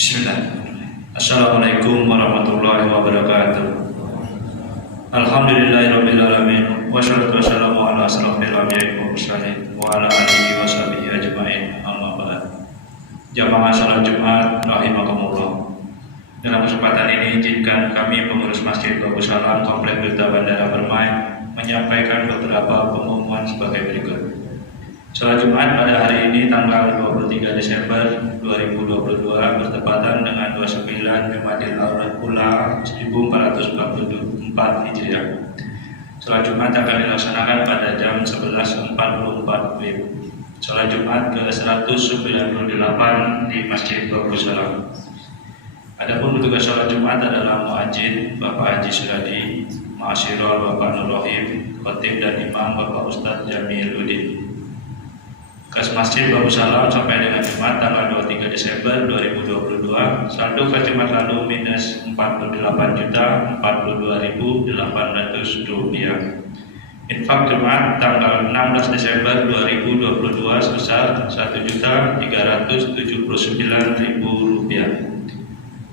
Bismillahirrahmanirrahim. Assalamualaikum warahmatullahi wabarakatuh. Alhamdulillahirabbil alamin wassalatu wassalamu ala asrofil anbiya'i wal mursalin wa ala alihi washabihi ajmain. Amma ba'd. Jamaah salat Jumat rahimakumullah. Dalam kesempatan ini izinkan kami pengurus Masjid Babu Salam Komplek Berita Bandara Permai menyampaikan beberapa pengumuman sebagai berikut. Salat Jumat pada hari ini tanggal 23 Desember 2022 bertepatan dengan 29 Jumadil Ula 1444 Hijriah. Salat Jumat akan dilaksanakan pada jam 11.44 WIB. Salat Jumat ke-198 di Masjid Babu Salam. Adapun petugas salat Jumat adalah muadzin Bapak Haji Suradi, Ma'asyiral Bapak Nur Rohim, Khatib dan Imam Bapak Ustadz Jamiluddin. Kas Masjid Babu Salam sampai dengan Jumat tanggal 23 Desember 2022, saldo kas Jumat lalu minus 48.042.800 rupiah. Infak Jumat tanggal 16 Desember 2022 sebesar 1.379.000 rupiah.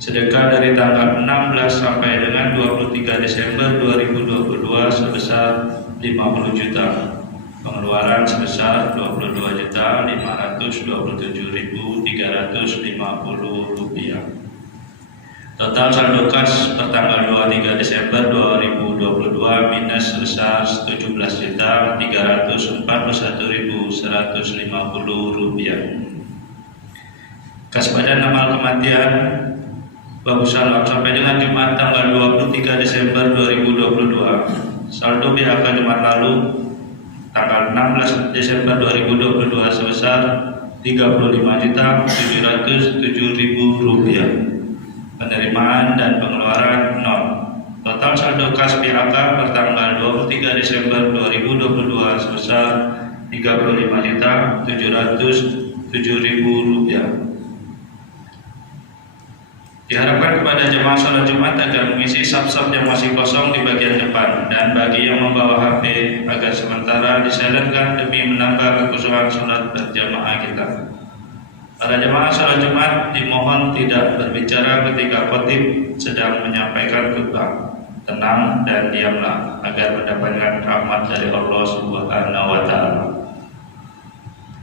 Sedekah dari tanggal 16 sampai dengan 23 Desember 2022 sebesar 50 juta. Pengeluaran sebesar Rp22.527.350. Total saldo kas pertanggal 23 Desember 2022 minus sebesar Rp17.341.150. Kas badan amal kematian Babu Salam sampai dengan Jumat tanggal 23 Desember 2022, saldo BHK Jumat lalu tanggal 16 Desember 2022 sebesar Rp35.707.000. Penerimaan dan pengeluaran nol. Total saldo kas PHK pertanggal 23 Desember 2022 sebesar Rp35.707.000. Diharapkan kepada jemaah sholat Jumat agar mengisi saf-saf yang masih kosong di bagian depan, dan bagi yang membawa HP agar sementara disilentkan demi menambah kekhusyuan sholat berjamaah kita. Para jemaah sholat Jumat dimohon tidak berbicara ketika khatib sedang menyampaikan khutbah. Tenang dan diamlah agar mendapatkan rahmat dari Allah Subhanahu wa Ta'ala.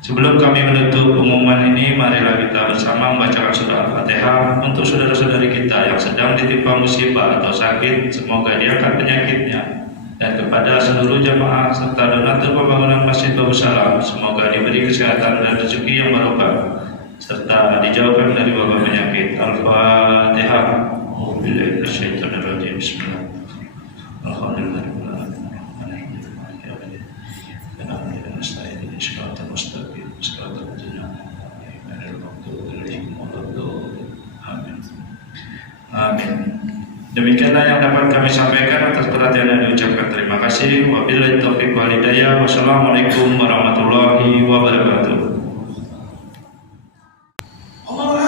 Sebelum kami menutup pengumuman ini, marilah kita bersama membacakan surah Al-Fatihah untuk saudara-saudari kita yang sedang ditimpa musibah atau sakit, semoga diangkat penyakitnya. Dan kepada seluruh jamaah serta donatur pembangunan Masjid Babu Salam, semoga diberi kesehatan dan rezeki yang barokah serta dijauhkan dari wabah penyakit. Al-Fatihah. Bismillah. Alhamdulillah. Amin. Demikianlah yang dapat kami sampaikan. Atas perhatian yang diucapkan terima kasih. Wabillahi taufiq wal hidayah. Wassalamualaikum warahmatullahi wabarakatuh. Allah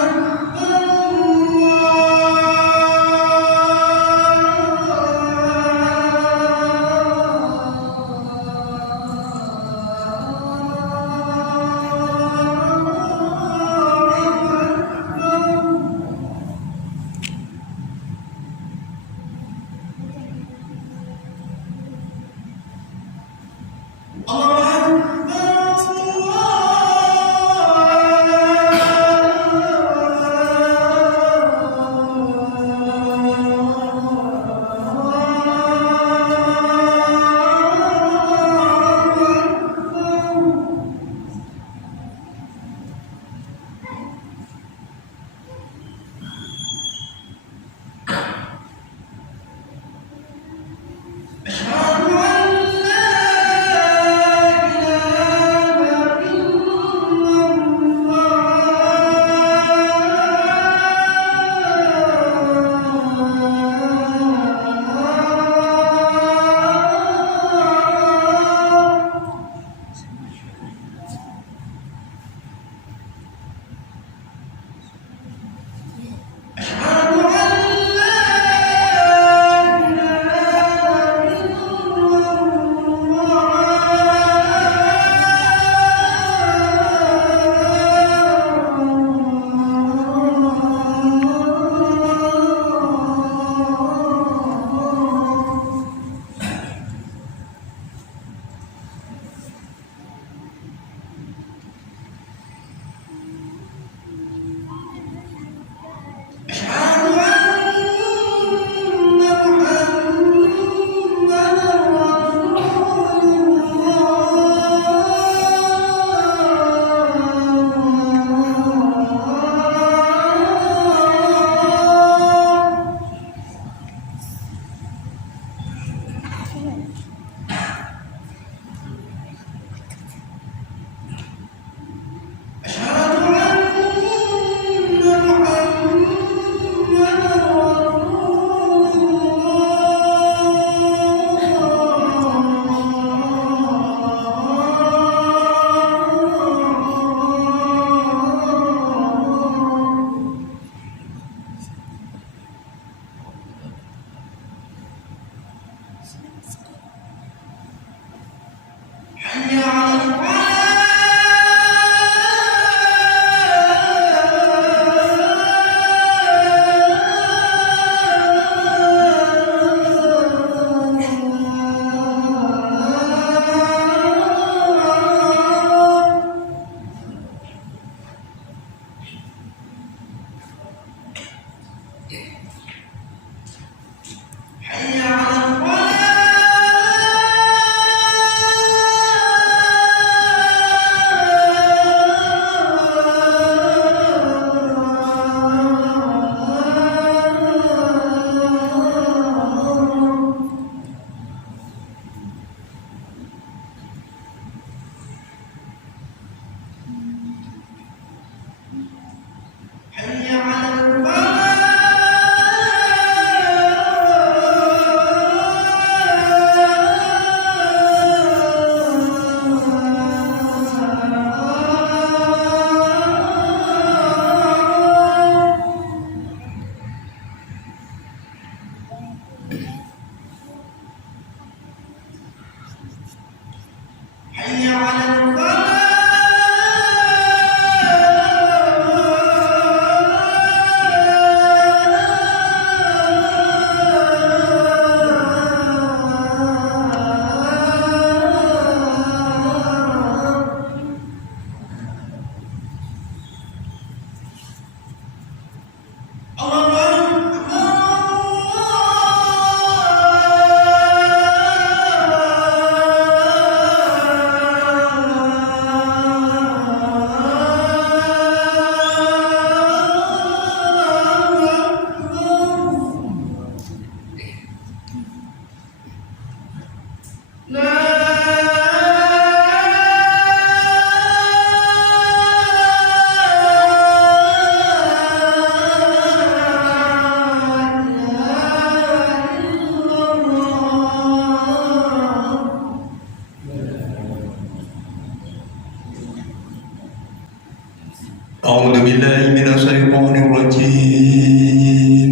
أعوذ بالله من الشيطان الرجيم.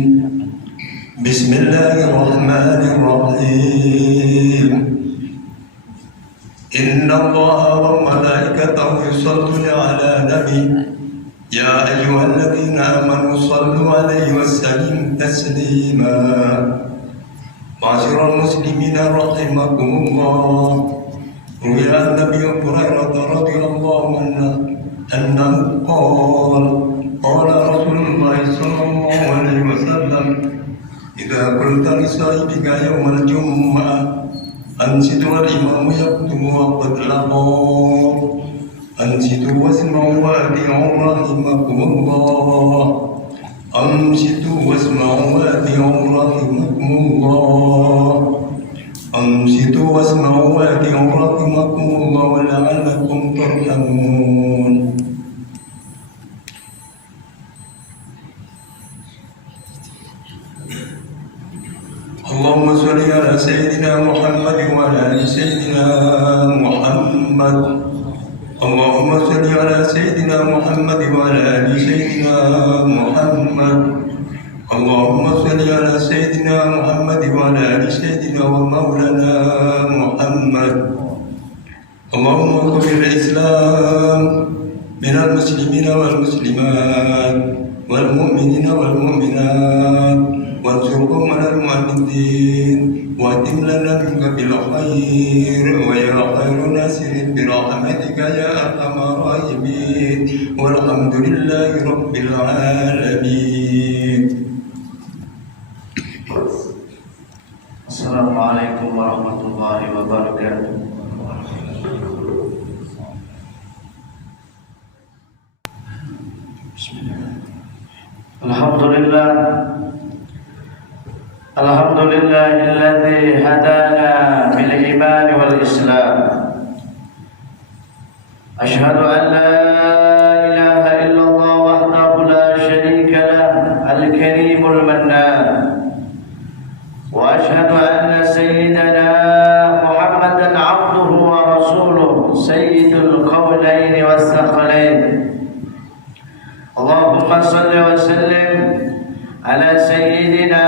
بسم الله الرحمن الرحيم. إن الله وملائكته يصلون على النبي يا أيها الذين آمنوا صلوا عليه وسلموا تسليما. معاشر المسلمين رحمكم الله، روي عن أبي هريرة رضي الله عنه أنه قال رسول الله صلى الله عليه وسلم: إذا قلت لصاحبك يوم الجمعة أنصت والإمام يكتب وقد لقى، أنصتوا واسمعوا وأطيعوا رحمكم الله، أنصتوا واسمعوا وأطيعوا رحمكم الله، أنصتوا واسمعوا وأطيعوا رحمكم الله ولعلكم ترحمون. اللهم صل على سيدنا محمد وعلى آل سيدنا محمد. اللهم صل على سيدنا محمد وعلى آل سيدنا محمد. اللهم صل على سيدنا محمد وعلى آل سيدنا ومولانا محمد. اللهم اغفر الإسلام من المسلمين والمسلمات والمؤمنين والمؤمنات وانصرهم على المعتدين واتم لنا منك بالخير ويا خير ناصر برحمتك يا أرحم الراحمين والحمد لله رب العالمين. Assalamualaikum warahmatullahi wabarakatuh. Alhamdulillah, alhamdulillahilladzi hadana bil iman wal islam. Ashhadu an la ilaha illallah wahdahu la syarika lah, al-karimul mannan. Wa ashhadu anna sayyidana Muhammadan abduhu wa rasuluh, sayyidul qawlain was sakhalain. Allahumma salli wa sallim ala sayyidina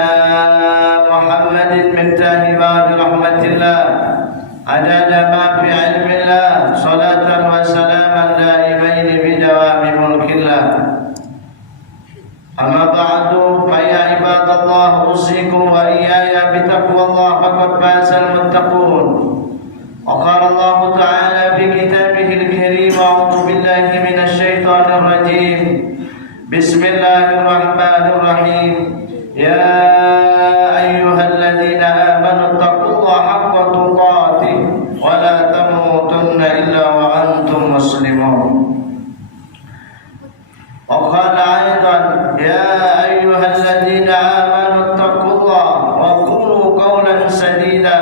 Muhammadin mintahi ba'di rahmatillah adada ma fi ilmillah salatan wa salaman daimaini bidawami mulkillah. Amma ba'du, fa ya ibadallah, usikum wa iyaya bitaqwallah faqad fazal muttaqun. Wa qala Allah ta'ala fi kitabihil karim, a'udzu billahi minasy syaithanir rajim. Bismillahirrahmanirrahim. يا أيها الذين آمنوا اتقوا الله حق تقاته ولا تموتن إلا وأنتم مسلمون. وقال أيضا يا أيها الذين آمنوا اتقوا الله وقولوا قولا سديدا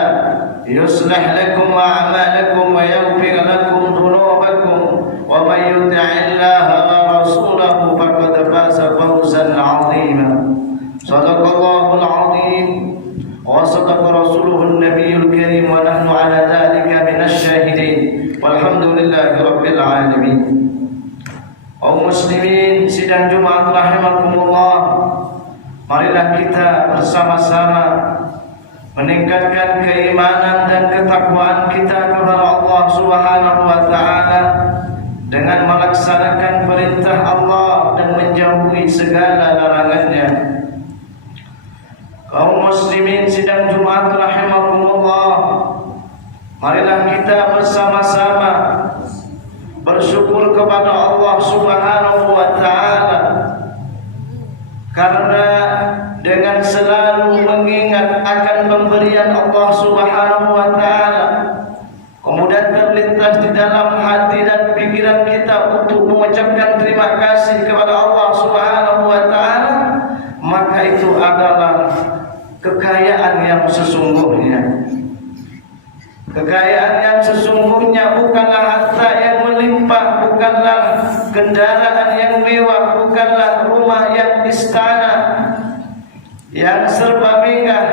يصلح لكم أعمالكم ويغفر لكم ذنوبكم ومن يطع الله ورسوله فقد فاز فوزا عظيما. صدق الله العظيم وصدق رسوله النبي الكريم ونحن على ذلك من الشاهدين والحمد لله رب العالمين. Kaum muslimin sidang Jumat rahimakumullah, marilah kita bersama-sama meningkatkan keimanan dan ketakwaan kita kepada Allah Subhanahu wa taala dengan melaksanakan perintah Allah dan menjauhi segala larangannya. Kaum muslimin sidang Jumat rahimakumullah, marilah kita bersama-sama bersyukur kepada Allah Subhanahu wa taala karena dengan selalu mengingat akan pemberian Allah Subhanahu wa taala, kemudian terlintas di dalam hati dan pikiran kita untuk mengucapkan terima kasih kepada Allah Subhanahu wa taala, maka itu adalah kekayaan yang sesungguhnya. Kekayaan yang sesungguhnya bukanlah harta yang melimpah, bukanlah kendaraan yang mewah, bukanlah rumah yang istana yang serba megah,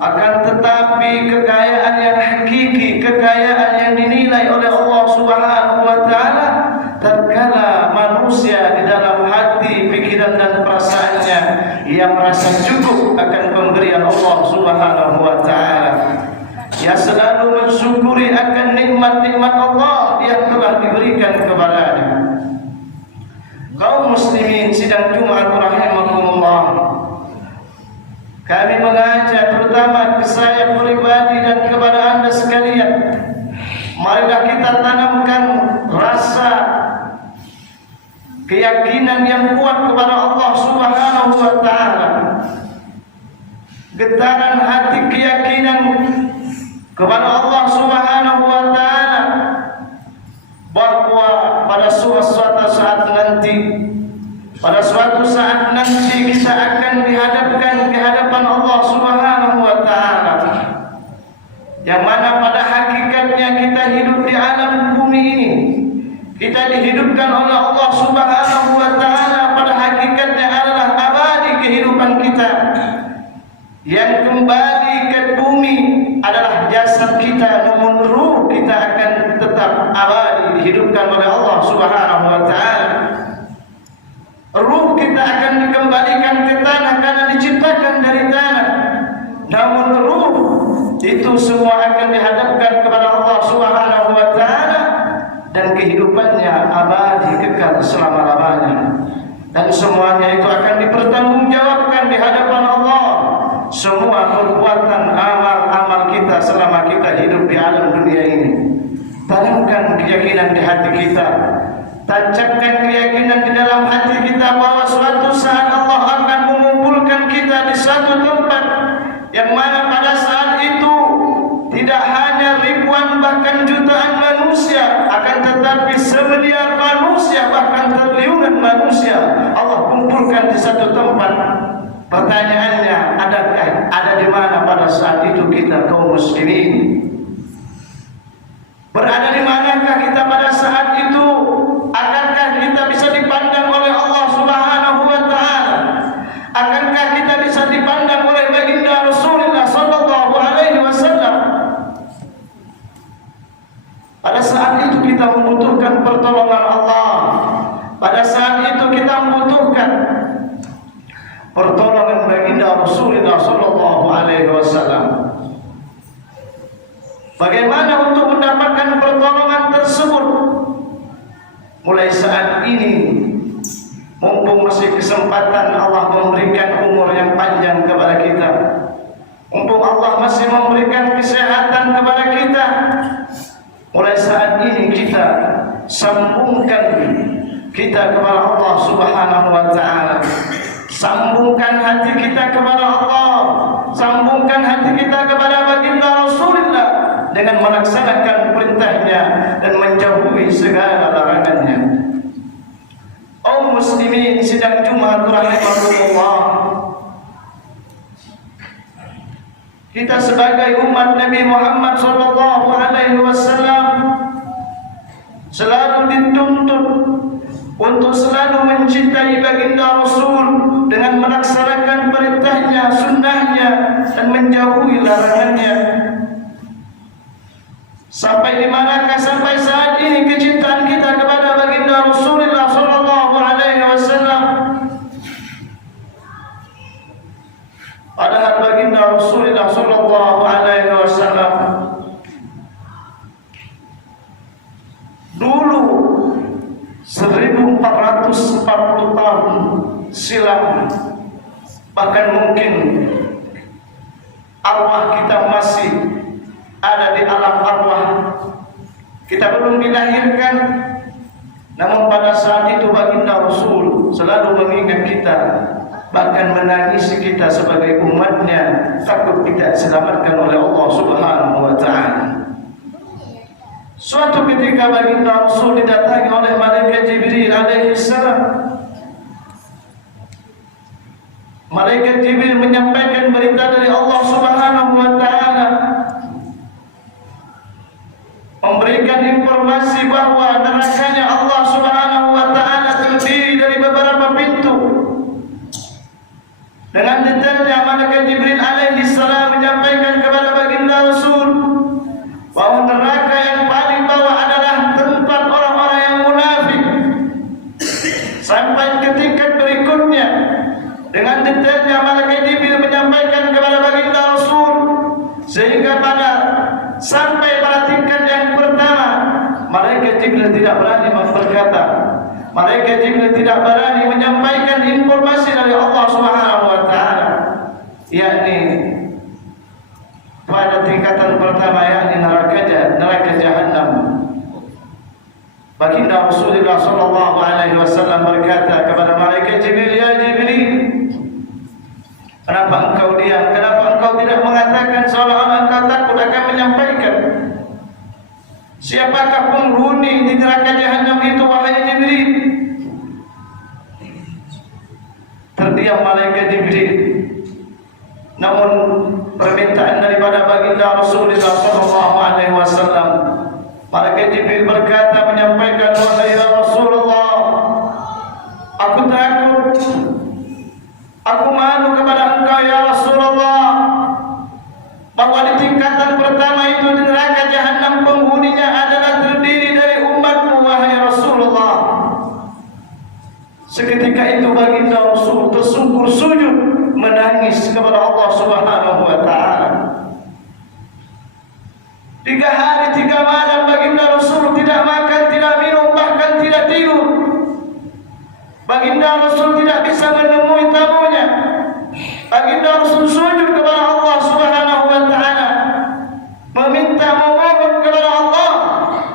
akan tetapi kekayaan yang hakiki, kekayaan yang dinilai oleh Allah Subhanahu wa taala tatkala manusia di dalam hati, pikiran dan perasaannya ia merasa cukup akan pemberian Allah Subhanahu wa taala. Ia selalu mensyukuri akan nikmat-nikmat Allah yang telah diberikan kepadanya. Kaum muslimin sidang Jumat rahimakumullah, kami mengajak terutama ke saya pribadi dan kepada anda sekalian, marilah kita tanamkan rasa keyakinan yang kuat kepada Allah Subhanahu wa taala. Getaran hati keyakinan kepada Allah Subhanahu wa taala bahwa pada suatu saat nanti kita akan dihadapkan ke hadapan Allah Subhanahu wa taala, yang mana pada hakikatnya kita hidup di alam bumi ini, kita dihidupkan oleh Allah Subhanahu wa taala, pada hakikatnya adalah abadi kehidupan kita. Yang kembali ke bumi adalah jasad kita, namun ruh kita akan tetap abadi dihidupkan oleh Allah Subhanahu wa taala. Ruh kita akan dikembalikan ke tanah karena diciptakan dari tanah, namun ruh itu semua akan dihadapkan kepada Allah Subhanahu wa taala dan kehidupannya abadi kekal selama-lamanya, dan semuanya itu akan dipertanggungjawabkan di hadapan Allah. Semua perbuatan amal-amal kita selama kita hidup di alam dunia ini, tanamkan keyakinan di hati kita, tancapkan keyakinan di dalam hati kita bahwa suatu saat Allah akan mengumpulkan kita di satu tempat, yang mana pada saat itu tidak hanya ribuan bahkan jutaan manusia, akan tetapi semiliar manusia bahkan triliunan manusia Allah kumpulkan di satu tempat. Pertanyaannya, ada di mana pada saat itu kita kaum muslimin? Berada di manakah kita pada saat itu? Akankah kita bisa dipandang oleh Allah Subhanahu wa taala? Akankah kita bisa dipandang oleh baginda Rasulullah sallallahu alaihi wasallam? Pada saat itu kita membutuhkan pertolongan Allah. Pada saat itu kita membutuhkan pertolongan baginda Rasulullah sallallahu alaihi wasallam. Bagaimana untuk mendapatkan pertolongan tersebut? Mulai saat ini, mumpung masih kesempatan Allah memberikan umur yang panjang kepada kita, mumpung Allah masih memberikan kesehatan kepada kita, mulai saat ini kita sambungkan kita kepada Allah Subhanahu wa taala. Sambungkan hati kita kepada Allah, sambungkan hati kita kepada baginda Rasulullah dengan melaksanakan perintahnya dan menjauhi segala larangannya. Kaum muslimin sidang Jumat rahimahumullah, kita sebagai umat Nabi Muhammad sallallahu alaihi wasallam selalu dituntut untuk selalu mencintai baginda Rasul dengan melaksanakan perintahnya, sunnahnya, dan menjauhi larangannya. Sampai di manakah sampai saat ini kecintaan kita kepada baginda Rasulullah sallallahu alaihi wasallam? Padahal baginda Rasulullah sallallahu alaihi wasallam dulu 1440 tahun silam, bahkan mungkin arwah kita masih ada di alam arwah, kita belum dilahirkan, namun pada saat itu baginda Rasul selalu mengingat kita, bahkan menangisi kita sebagai umatnya, takut tidak diselamatkan oleh Allah Subhanahu wa ta'ala. Suatu ketika baginda Rasul didatangi oleh malaikat Jibril alaihi salam. Malaikat Jibril menyampaikan berita dari Allah Subhanahu wa ta'ala, memberikan informasi bahwa nerakanya Allah Subhanahu wa ta'ala terdiri dari beberapa pintu. Dengan detailnya malaikat Jibril alaihi salam menyampaikan kepada baginda Rasul bahwa neraka yang paling bawah adalah tempat orang-orang yang munafik. Sampai ke tingkat berikutnya, dengan detailnya malaikat Jibril menyampaikan kepada baginda Rasul, sehingga sampai pada tingkat yang pertama, malaikat Jibril tidak berani berkata, malaikat Jibril tidak berani menyampaikan informasi dari Allah Subhanahu wa ta'ala, yakni pada tingkatan pertama, yakni neraka Jahannam. Baginda Rasulullah sallallahu alaihi wasallam berkata kepada malaikat Jibril, "Ya Jibril, kenapa engkau diam? Kenapa engkau tidak mengatakan seolah-olah engkau takut akan menyampaikan? Siapakah penghuni di neraka Jahannam itu, wahai Jibril?" Terdiam malaikat Jibril. Namun permintaan daripada baginda Rasulullah sallallahu alaihi wasallam, malaikat Jibril berkata, menyampaikan, "Wahai Rasulullah, aku takut, aku malu kepada engkau ya Rasulullah, bahwa di tingkatan pertama itu di neraka Jahannam penghuninya adalah terdiri dari umatmu, wahai Rasulullah." Seketika itu baginda Rasul tersungkur sujud menangis kepada Allah Subhanahu wa ta'ala. 3 hari 3 malam baginda Rasul tidak makan, tidak minum, bahkan tidak tidur. Baginda Rasul tidak bisa menemui tamunya. Baginda Rasul sujud kepada Allah Subhanahu wa ta'ala, memohon kepada Allah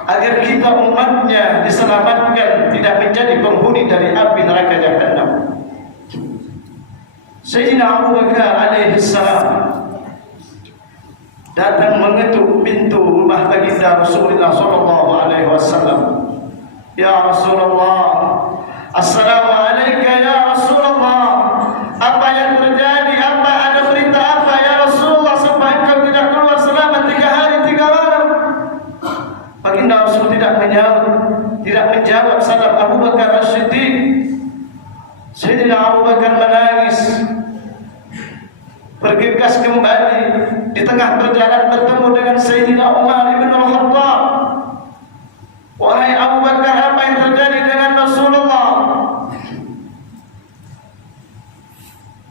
agar kita umatnya diselamatkan, tidak menjadi penghuni dari api neraka Jahannam. Sayyidina Abu Bakar alaihi salam datang mengetuk pintu rumah baginda Rasulullah sallallahu alaihi wasallam. "Ya Rasulullah, assalamualaikum ya Rasulullah. Apa yang terjadi? Apa ada berita apa ya Rasulullah sampai engkau tidak keluar selama 3 hari 3 malam?" Baginda Rasul tidak menjawab salam Abu Bakar As-Siddiq. Sayyidina Abu Bakar menangis, bergegas kembali. Di tengah perjalanan bertemu dengan Sayyidina Umar ibn al-Khattab. "Wahai Abu Bakar, apa yang terjadi dengan Rasulullah?"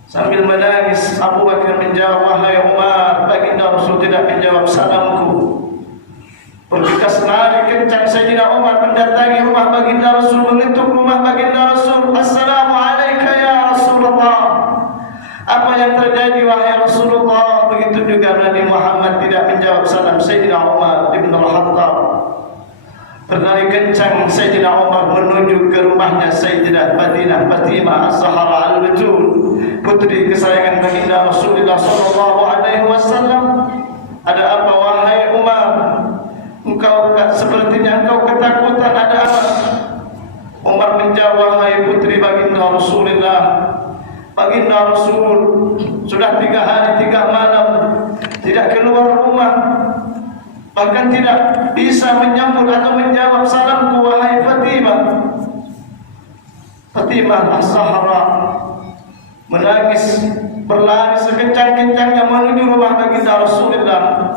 Sambil menangis Abu Bakar menjawab, "Wahai Umar, baginda Rasul tidak menjawab salamku." Bergegas lari kencang Sayyidina Umar mendatangi rumah baginda Rasul, mengetuk rumah baginda Rasul. "Assalamualaikum ya Rasulullah. Apa yang terjadi wahai Rasulullah?" Begitu juga Nabi Muhammad tidak menjawab salam Sayyidina Umar ibn al-Khattab. Berlari kencang Sayyidina Umar menuju ke rumahnya Sayyidah Fatimah Az-Zahra al-Batul. putri kesayangan baginda Rasulullah sallallahu alaihi wasallam. Ada apa wahai Umar? Engkau sepertinya engkau ketakutan, ada apa? Umar menjawab, wahai putri baginda Rasulullah, baginda Rasul sudah 3 hari 3 malam tidak keluar rumah, bahkan tidak bisa menyambut atau menjawab salamku. Wahai Fatimah, Fatimah As-Zahra menangis berlari sekencang-kencangnya menuju rumah baginda Rasulullah,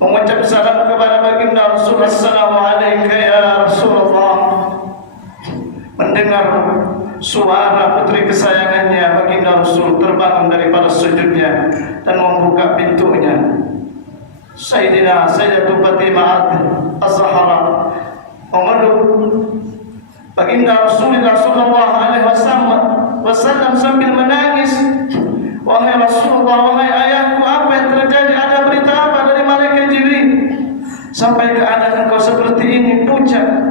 mengucap salam kepada baginda Rasul, Assalamualaikum ya Rasulullah. Mendengar suara putri kesayangannya baginda Rasul terbangun daripada sujudnya dan membuka pintunya. Sayyidatul Fatimah Az-Zahra memeluk baginda Rasulullah sallallahu alaihi wasallam sambil menangis. Wahai Rasulullah, wahai ayahku, apa yang terjadi? Ada berita apa dari malaikat Jibril sampai keadaan engkau seperti ini, pucat?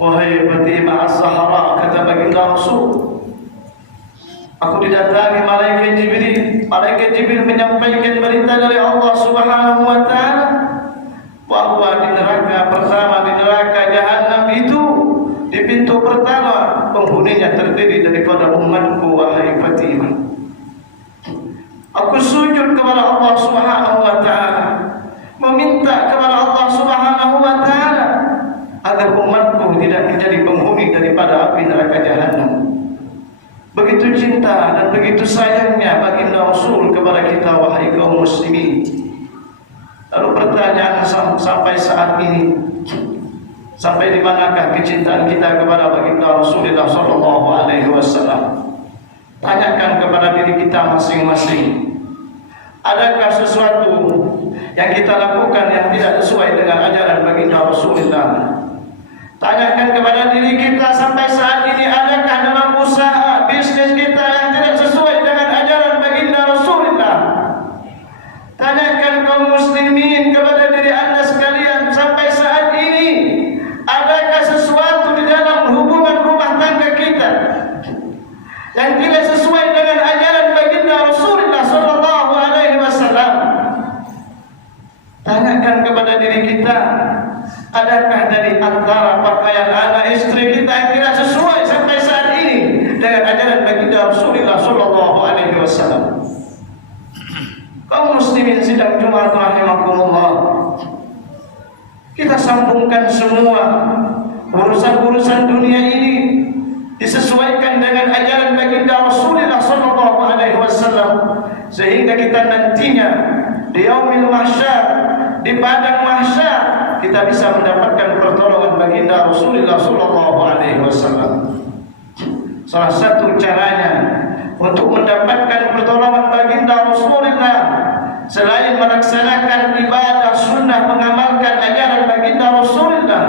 Wahai Fatimah Az-Zahra, kata baginda Rasul, aku didatangi malaikat Jibril. Malaikat Jibril menyampaikan berita dari Allah Subhanahu wa taala bahwa di neraka pertama, di neraka Jahannam itu, di pintu pertama penghuninya terdiri daripada umatku. Wahai Fatimah, aku sujud kepada Allah Subhanahu wa taala, meminta kepada Allah Subhanahu wa taala agar umatku tidak menjadi penghuni daripada api neraka Jahannam. Begitu cinta dan begitu sayangnya baginda Rasul kepada kita, wahai kaum muslimin. Lalu pertanyaan sampai saat ini, sampai di manakah kecintaan kita kepada baginda Rasulullah sallallahu alaihi wasallam? Tanyakan kepada diri kita masing-masing. Adakah sesuatu yang kita lakukan yang tidak sesuai dengan ajaran baginda Rasulullah? Tanyakan kepada diri kita sampai saat ini, adakah dalam usaha bisnis kita yang tidak sesuai dengan ajaran baginda Rasulullah? Tanyakan kaum muslimin kepada diri anda sekalian sampai saat ini, adakah sesuatu di dalam hubungan rumah tangga kita yang tidak sesuai dengan ajaran baginda Rasulullah sallallahu alaihi wasallam? Tanyakan kepada diri kita, adakah dari antara pakaian anak istri kita yang tidak sesuai sampai saat ini dengan ajaran baginda Rasulullah sallallahu alaihi wasallam? Kaum muslimin sidang Jumat rahimakumullah, kita sambungkan semua urusan-urusan dunia ini disesuaikan dengan ajaran baginda Rasulullah sallallahu alaihi wasallam, sehingga kita nantinya di yaumil mahsyar, di padang mahsyar, kita bisa mendapatkan pertolongan baginda Rasulullah sallallahu alaihi wasallam. Salah satu caranya untuk mendapatkan pertolongan baginda Rasulullah selain melaksanakan ibadah sunnah, mengamalkan ajaran baginda Rasulullah,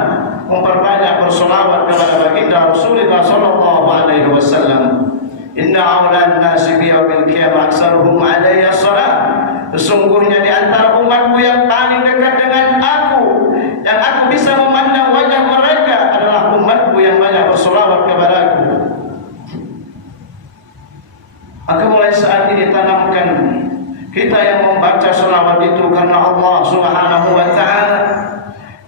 memperbanyak bersolawat kepada baginda Rasulullah sallallahu alaihi wasallam. Inna awlan nasi bi yaumil qiyamah aktsaruhum alayya shalah. Sesungguhnya di antara umatku yang paling dekat dengan aku, yang aku bisa memandang wajah mereka, adalah umatku yang banyak bersolawat kepadaku. Maka mulai saat ini tanamkan kita yang membaca selawat itu karena Allah Subhanahu wa taala.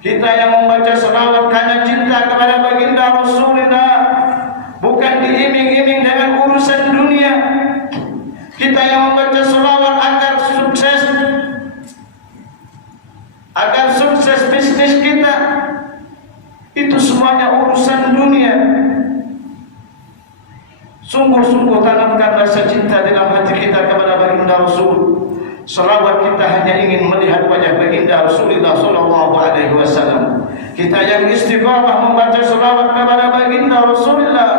Kita yang membaca selawat karena cinta kepada baginda Rasulullah, bukan diiming-iming dengan urusan dunia. Kita yang membaca selawat agar sukses bisnis kita, itu semuanya urusan dunia. Sungguh-sungguh tanamkan rasa cinta dalam hati kita kepada baginda Rasul. Selawat kita hanya ingin melihat wajah baginda Rasulullah sallallahu alaihi wasallam. Kita yang istiqamah membaca selawat kepada baginda Rasulullah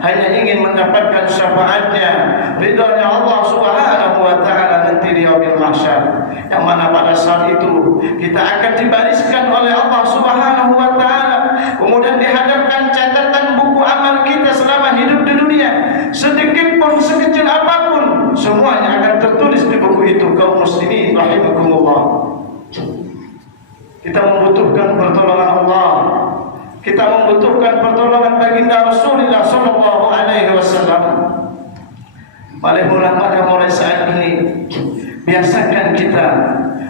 hanya ingin mendapatkan syafaatnya, ridhonya Allah Subhanahu wa taala nanti di yaumil mahsyar, yang mana pada saat itu kita akan dibariskan oleh Allah Subhanahu wa taala, kemudian dihadapkan catatan buku amal kita selama hidup di dunia, sedikit pun sekecil apapun semuanya akan tertulis di buku itu. Kaum muslimin rahimakumullah, kita membutuhkan pertolongan Allah, kita membutuhkan pertolongan baginda Rasulullah sallallahu alaihi wasallam. Maka mulai saat ini biasakan kita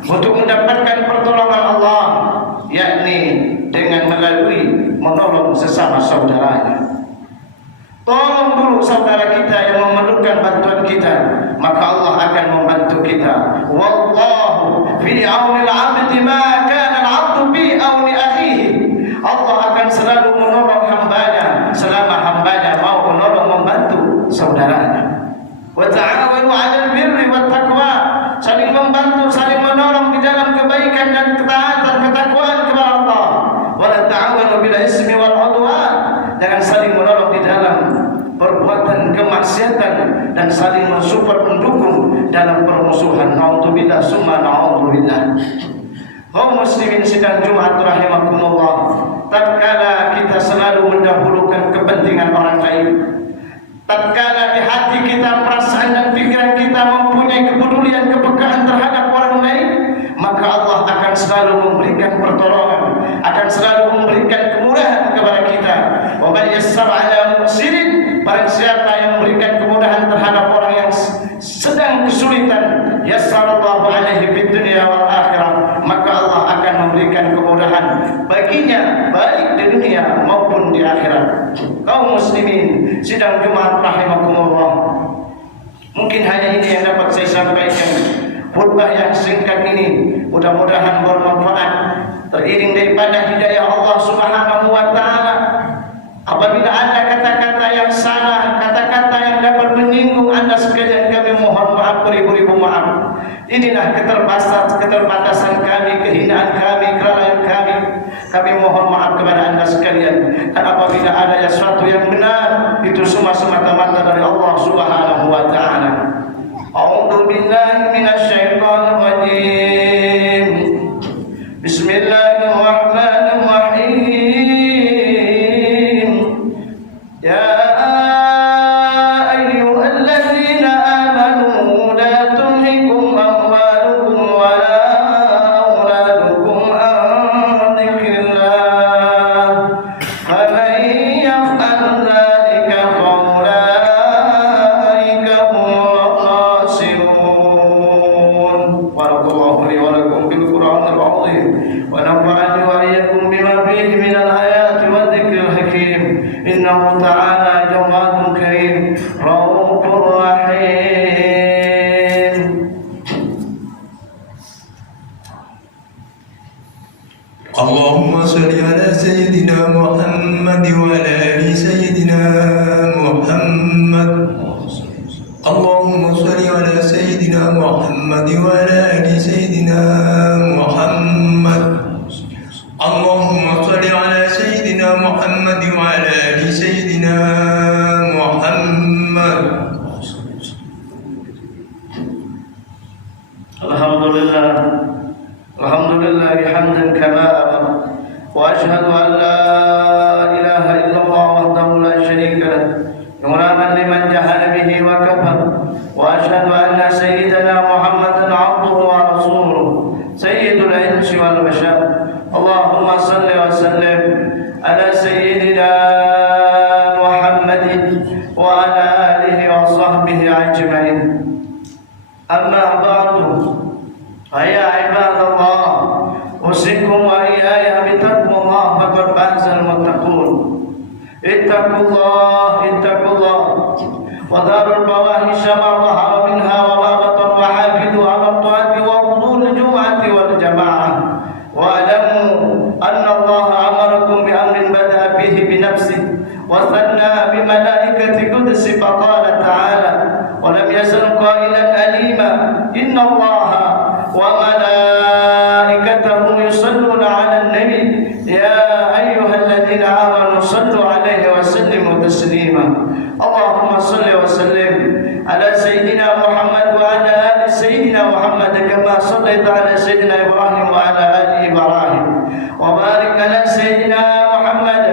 untuk mendapatkan pertolongan Allah, yakni dengan melalui menolong sesama saudaranya. Tolong dulu saudara kita yang memerlukan bantuan kita, maka Allah akan membantu kita. Wallahu fi auni al-'abdi ma kana al-'abdu fi auni akhihi. Allah akan selalu menolong hambanya selama hambanya mau menolong membantu saudaranya. Wa ta'awanu 'alal birri wat taqwa. Saling membantu, saling menolong di dalam kebaikan dan ketaatan, ketakwaan kepada Allah. Wa la ta'awanu bil ismi wal 'udwan. Jangan saling menolong di dalam perbuatan kemaksiatan dan saling mensupport mendukung dalam permusuhan. Naudzubillah summa naudzubillah. Kaum muslimin sidang Jumat rahimakumullah, tatkala kita selalu mendahulukan kepentingan orang lain, tatkala di hati kita, perasaan dan pikiran kita mempunyai kepedulian, kepekaan terhadap orang lain, maka Allah akan selalu memberikan pertolongan, akan selalu memberikan kemurahan kepada kita. Wa man yassara 'ala mu'sirin, barang siapa yang memberikan kemudahan terhadap orang yang sedang kesulitan, yassarallahu 'alaihi fid dunya wal akhirah, maka Allah akan memberikan kemudahan baginya baik di dunia maupun di akhirat. Kaum muslimin sidang Jumat rahimakumullah, mungkin hanya ini yang dapat saya sampaikan. Khutbah yang singkat ini mudah-mudahan bermanfaat, teriring daripada hidayah Allah Subhanahu wa taala. Apabila ada kata-kata yang salah, kata-kata yang dapat menyinggung Anda sekalian, kami mohon maaf beribu-ribu maaf. Inilah keterbatasan kami, kehinaan kami, kelalaian kami. Kami mohon maaf kepada Anda sekalian. Dan apabila ada sesuatu yang benar, itu semua semata-mata dari Allah Subhanahu wa taala. A'udzu billahi minasyaitonir rajim. Bismillahirrahmanirrahim. Allahumma salli ala Sayyidina Muhammad wa ala ali Sayyidina Muhammad. Allahumma salli ala Sayyidina Muhammad wa ala ali Sayyidina Muhammad. Allahumma salli ala Sayyidina Muhammad wa ala ali Sayyidina Muhammad. Alhamdulillah, alhamdulillah hamdan kama amara, wa ashhadu an la ilaha illallah wahdahu la syarika lah, nuraman liman jahada bihi wa kafar, wa ashhadu anna sayyidana Muhammadan abduhu wa rasuluh, sayyidul insi wal bashar. Allahumma salli wa sallim ala sayyidina Muhammadin wa ala alihi wa sahbihi ajma'in. Amma ba'du, ya ibadallah, usikum wa iyaya bitaqwallah, faqad fazal muttaqun. Ittaqullah, ittaqullah, wa darul fawahisha ma dhahara minha wa ma batan, wa hafidu ala ta'ati wa hudul jum'ati wal jama'ah. Wa alamu anna Allah amarakum bi amrin bada'a bihi bi nafsihi wa thanna bi malaikati qudsi faqala ta'ala wa lam yazal qailan alima inna Allah wa malaikatahu yusalluna 'alan nabi ya ayyuhalladzina amanu sallu 'alaihi wa sallimu taslima. Allahumma salli wa sallim ala sayyidina Muhammad wa ala ali sayyidina Muhammad kama sallaita ala sayyidina Ibrahim wa ala ali Ibrahim wa barik ala sayyidina Muhammad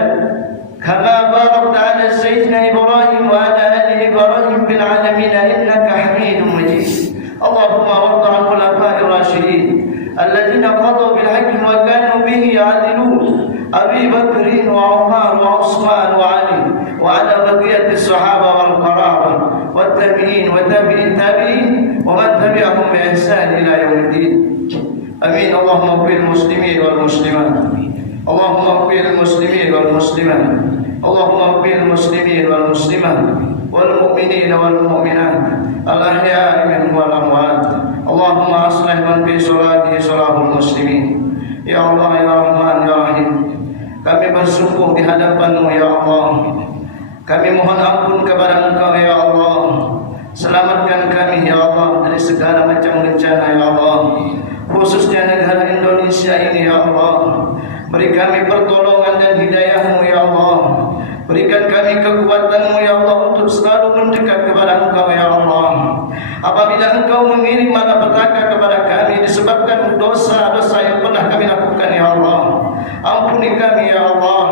kama barakta ala sayyidina Ibrahim wa ala ali Ibrahim fil alamin innaka Hamidum Majid. Allahumma warḍa 'an khulafa'ir rasyidin alladhina qadaw bil haqqi wa kanu bihi 'adilun, Abi Bakr wa Umar wa Uthman wa Ali wa ala baqiyati as-sahaba wal qarabah والتابعين وتابع التابعين ومن تبعهم بإحسان إلى يوم الدين. آمين. اللهم اغفر للمسلمين والمسلمات، اللهم اغفر للمسلمين والمسلمات، اللهم اغفر للمسلمين والمسلمات والمؤمنين والمؤمنات الأحياء منهم والأموات. اللهم أصلح من في صلاته صلاح المسلمين. Ya Allah, Ya Rahman, Ya Rahim, kami bersungguh di hadapan-Mu, Ya Allah. Kami mohon ampun kepada Engkau, Ya Allah. Selamatkan kami, Ya Allah, dari segala macam bencana, Ya Allah, khususnya negara Indonesia ini, Ya Allah. Beri kami pertolongan dan hidayah-Mu, Ya Allah. Berikan kami kekuatan-Mu, Ya Allah, untuk selalu mendekat kepada Engkau, Ya Allah. Apabila Engkau mengirim malapetaka kepada kami disebabkan dosa-dosa yang pernah kami lakukan, Ya Allah, ampuni kami, Ya Allah.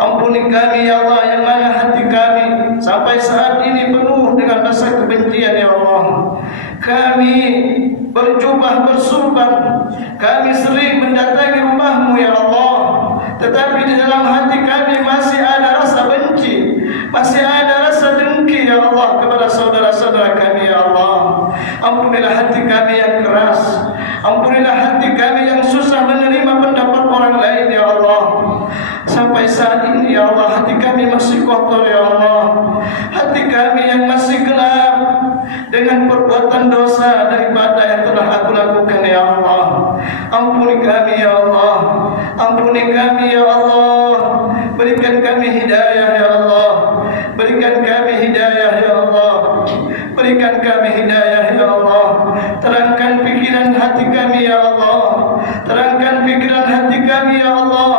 Ampuni kami, Ya Allah, yang mana hati kami sampai saat ini penuh dengan rasa kebencian, Ya Allah. Kami berjubah bersumpah, kami sering mendatangi rumah-Mu, Ya Allah, tetapi di dalam hati kami masih ada rasa benci, masih ada rasa dengki, Ya Allah, kepada saudara-saudara kami, Ya Allah. Ampunilah hati kami yang keras, ampunilah hati kami yang susah menerima pendapat orang lain, Ya Allah. Sampai saat ini, Ya Allah, hati kami masih kotor, Ya Allah. Hati kami yang masih gelap dengan perbuatan dosa daripada yang telah aku lakukan, Ya Allah. Ampuni kami, Ya Allah. Ampuni kami, Ya Allah. Berikan kami hidayah, Ya Allah. Berikan kami hidayah, Ya Allah. Berikan kami hidayah, Ya Allah. Terangkan pikiran hati kami, Ya Allah. Terangkan pikiran hati kami, Ya Allah.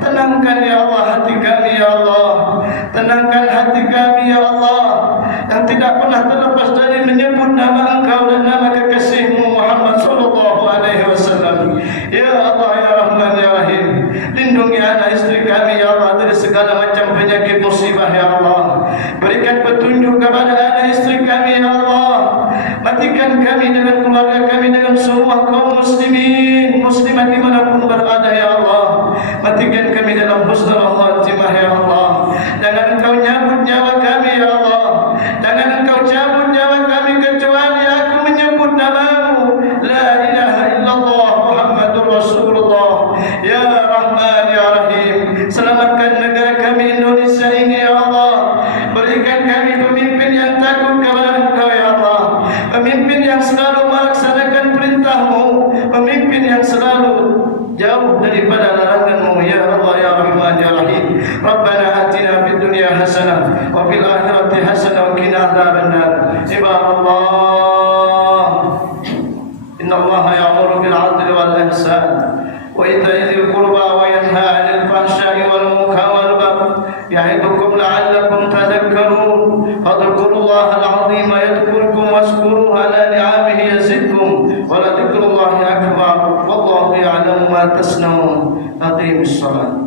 Tenangkan, Ya Allah, hati kami, Ya Allah. Tenangkan hati kami, Ya Allah, yang tidak pernah terlepas dari menyebut nama Engkau dan nama kekasih-Mu Muhammad sallallahu alaihi wasallam. Ya Allah, Ya Rahman, Ya Rahim, lindungi anak istri kami, Ya Allah, dari segala macam penyakit musibah, Ya Allah. Berikan petunjuk kepada anak istri kami, Ya Allah. Matikan kami dengan keluarga kami, dengan semua kaum muslimin muslimat dimanapun berada, Ya Allah. Matikan kami dalam husnul khatimah, Ya Allah. Jangan Engkau nyabut nyawa kami, Ya Allah. Jangan Engkau cabut nyawa kami kecuali aku menyebut nama-Mu, la ilaha illallah Muhammadur Rasulullah. Ya Rahman, Ya Rahim, selamatkan negara kami Indonesia ini, Ya Allah. Berikan kami pemimpin yang takut kepada Engkau, Ya Allah. Pemimpin yang selalu melaksanakan perintah-Mu, pemimpin yang selalu jauh daripada larangan-Mu, Ya Allah, Ya Rahman, Ya Rahim. Rabbana atina fid dunya hasanah wa fil akhirati hasanah wa qina adzabannar. Ibadallah, innallaha ya'muru bil 'adli wal ihsan wa ita'i dzil qurba wa yanha 'anil fahsya'i wal munkari wal baghi ya'idukum la'allakum tadhakkarun. Fadhkurullaha al-'azima yadhkurkum washkuruhu 'ala ni'amihi yazidkum wa la dzikrullahi akbar wallahu ya'lamu ma tasna'un. Aqimus shalah.